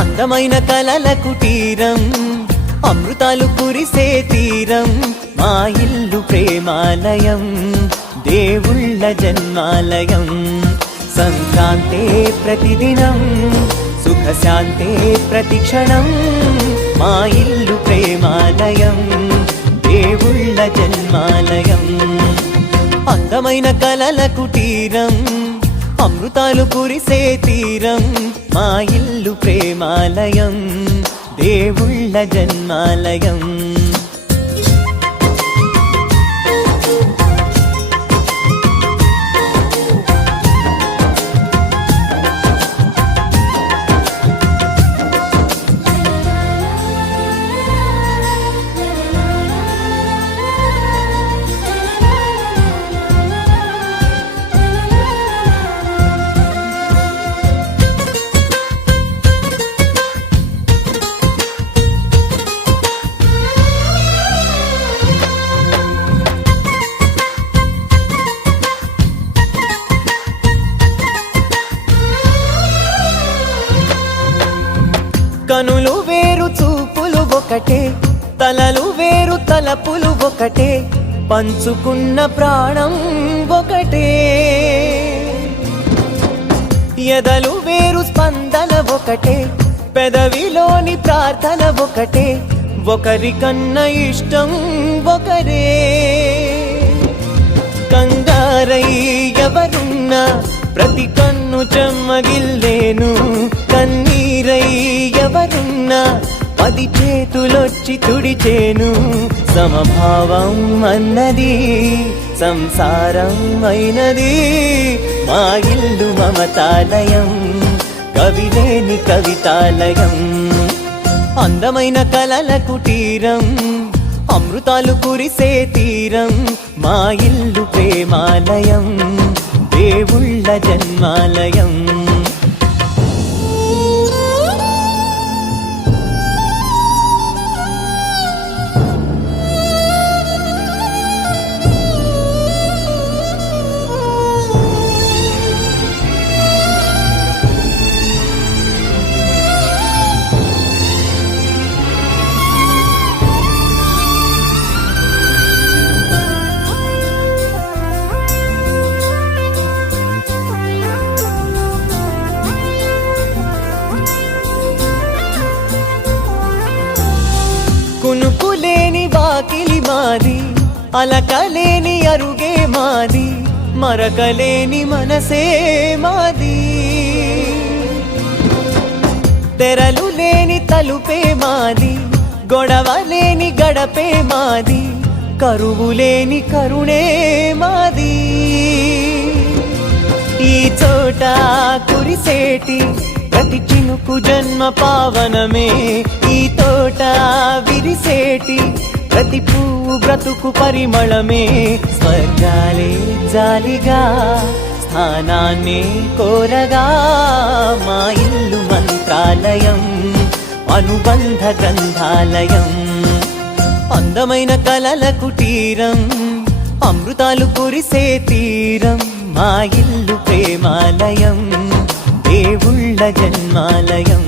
అందమైన కలల కుటీరం, అమృతాలు కురిసే తీరం, మా ఇల్లు ప్రేమాలయం, దేవుళ్ళ జన్మాలయం. సంక్రాంతే ప్రతిదినం, సుఖశాంతే ప్రతిక్షణం, మా ఇల్లు ప్రేమాలయం, దేవుళ్ళ జన్మాలయం. అందమైన కలల కుటీరం, అమృతాలు కురిసే తీరం, మా ఇల్లు ప్రేమాలయం, దేవుళ్ళ జన్మాలయం. కనులు వేరు చూపులు ఒకటే, తలలు వేరు తలపులు ఒకటే, పంచుకున్న ప్రాణం ఒకటే. ఎదలు వేరు స్పందన ఒకటే, పెదవిలోని ప్రార్థన ఒకటే, ఒకరికన్నా ఇష్టం ఒకరే. కంగారై ఎవరున్నా ప్రతి కన్ను చెమ్మగిల్లేను, కన్నీరై ఎవరున్నా 10 చేతులొచ్చి తుడిచేను. సమభావం అన్నది సంసారం అయినది, మా ఇల్లు మమతాలయం, కవిలేని కవితాలయం. అందమైన కలల కుటీరం, అమృతాలు కురిసే తీరం, మా ఇల్లు ప్రేమాలయం, దేవుళ్ళ జన్మాలయం. కునుకులేని వాకిలి మాది, అలకలేని అరుగే మాది, మరకలేని మనసే మాది. తెరలు లేని తలుపే మాది, గొడవ లేని గడపే మాది, కరువు లేని కరుణే మాది. ఈ చోట కురిసేటి ప్రతి చినుకు జన్మ పావనమే, ఈ తోట విరిసేటి ప్రతి పువ్వు బ్రతుకు పరిమళమే. స్వర్గాలే జాలిగా స్థానాన్ని కోరగా, మా ఇల్లు మంత్రాలయం, అనుబంధ గ్రంథాలయం. అందమైన కలల కుటీరం, అమృతాలు కురిసే తీరం, మా ఇల్లు ప్రేమాలయం, దేవుళ్ళ జన్మాలయం.